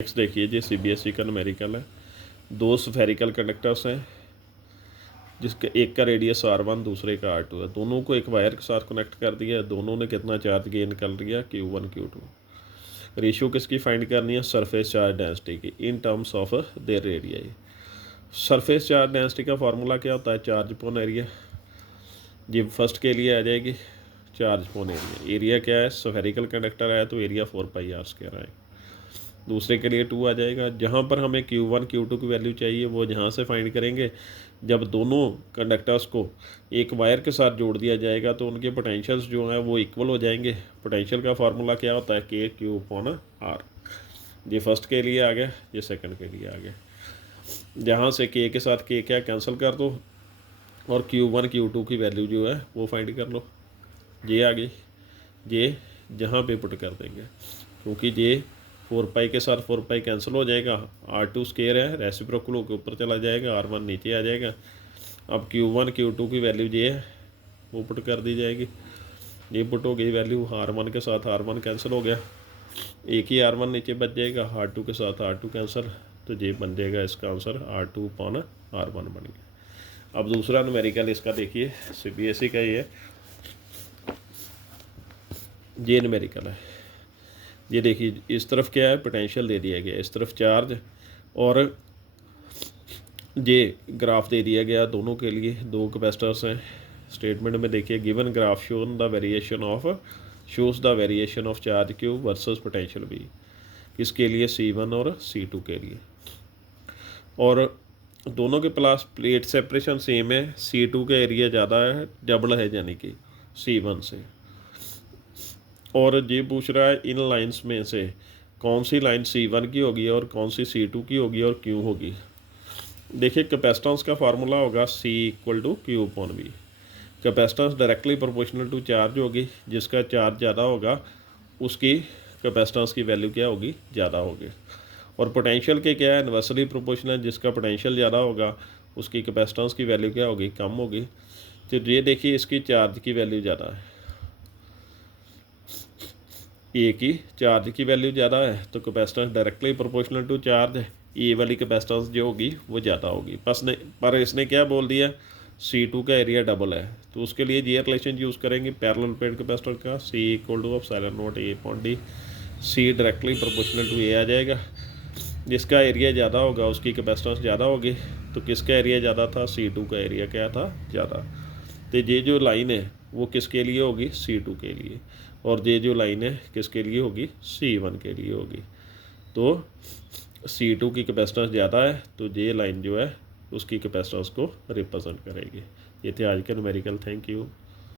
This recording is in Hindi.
नेक्स्ट देखिए जी, सीबीएसई का न्यूमेरिकल है। दो स्फेरिकल कंडक्टर्स हैं जिसके एक का रेडियस r1 दूसरे का r2 है। दोनों को एक वायर के साथ कनेक्ट कर दिया है। दोनों ने कितना चार्ज गेन कर लिया, Q1 Q2। रेशियो किसकी फाइंड करनी है, सरफेस चार्ज डेंसिटी की in terms of their radii. Surface charge density का फार्मूला क्या होता है, चार्ज अपॉन एरिया। जी फर्स्ट के लिए आ जाएगी चार्ज अपॉन एरिया। एरिया क्या है, स्फेरिकल कंडक्टर है तो एरिया 4πr² आएगा। दूसरे के लिए 2 आ जाएगा। जहाँ पर हमें Q1 Q2 की वैल्यू चाहिए वो जहाँ से फाइंड करेंगे, जब दोनों कंडक्टर्स को एक वायर के साथ जोड़ दिया जाएगा तो उनके पोटेंशियल्स जो हैं वो इक्वल हो जाएंगे। पोटेंशियल का फार्मूला क्या होता है, KQ/R। ये फर्स्ट के लिए आ गया, ये सेकंड के लिए आ गया। जहाँ से K के साथ K क्या कैंसिल कर दो और Q1 Q2 की वैल्यू जो है वो फाइंड कर लो। ये आ गई, ये जहाँ पे पुट कर देंगे क्योंकि ये 4π के साथ 4π कैंसिल हो जाएगा। R2 स्केयर है, रेसिप्रोकल होकर ऊपर चला जाएगा, R1 नीचे आ जाएगा। अब Q1 Q2 की वैल्यू ये है वो पुट कर दी जाएगी। ये पुट हो गई वैल्यू, R1 के साथ R1 कैंसिल हो गया, एक ही R1 नीचे बच जाएगा, R2 के साथ R2 कैंसिल, तो ये बन जाएगा इसका आंसर R2/R1 बन गया। अब दूसरा न्यूमेरिकल इसका देखिए, CBSE का ये न्यूमेरिकल है। ये देखिए इस तरफ क्या है, पोटेंशियल दे दिया गया, इस तरफ चार्ज, और ये ग्राफ दे दिया गया दोनों के लिए। दो कैपेसिटर्स हैं। स्टेटमेंट में देखिए, given graph shows the variation of charge Q versus potential V। किसके लिए, C1 और C2 के लिए। और दोनों के पास प्लेट सेपरेशन सेम है। C2 का एरिया ज़्यादा है, डबल है यानी कि C1 से। और ये पूछ रहा है इन लाइंस में से कौन सी लाइन C1 की होगी और कौन सी C2 की होगी और क्यों होगी। देखिए कैपेसिटेंस का फार्मूला होगा C=Q/V। Capacitance directly proportional to charge होगी। जिसका चार्ज ज़्यादा होगा उसकी कैपेसिटेंस की वैल्यू क्या होगी, ज़्यादा होगी। और पोटेंशियल के क्या है, इन्वर्सली प्रोपोर्शनल। जिसका पोटेंशियल ज़्यादा होगा उसकी कैपेसिटेंस की वैल्यू क्या होगी, कम होगी। तो ये देखिए इसकी चार्ज की वैल्यू ज़्यादा है, ए की चार्ज की वैल्यू ज़्यादा है तो capacitance directly proportional to charge, A वाली कैपेसिटेंस जो होगी वो ज़्यादा होगी। पर इसने क्या बोल दिया, C2 का एरिया डबल है तो उसके लिए ये रिलेशन यूज़ करेंगे पैरेलल प्लेट कैपेसिटर का, C=ε0A/D। C directly proportional to A आ जाएगा। जिसका एरिया ज़्यादा होगा उसकी कैपेसिटेंस ज़्यादा होगी। तो किसका एरिया ज़्यादा था, C2 का एरिया क्या था, ज़्यादा। तो ये जो लाइन है वो किसके लिए होगी, C2 के लिए। और ये जो लाइन है किसके लिए होगी, C1 के लिए होगी। तो C2 की कैपेसिटेंस ज़्यादा है तो ये लाइन जो है उसकी कैपेसिटेंस को रिप्रेजेंट करेगी। ये थे आज के न्यूमेरिकल। Thank you.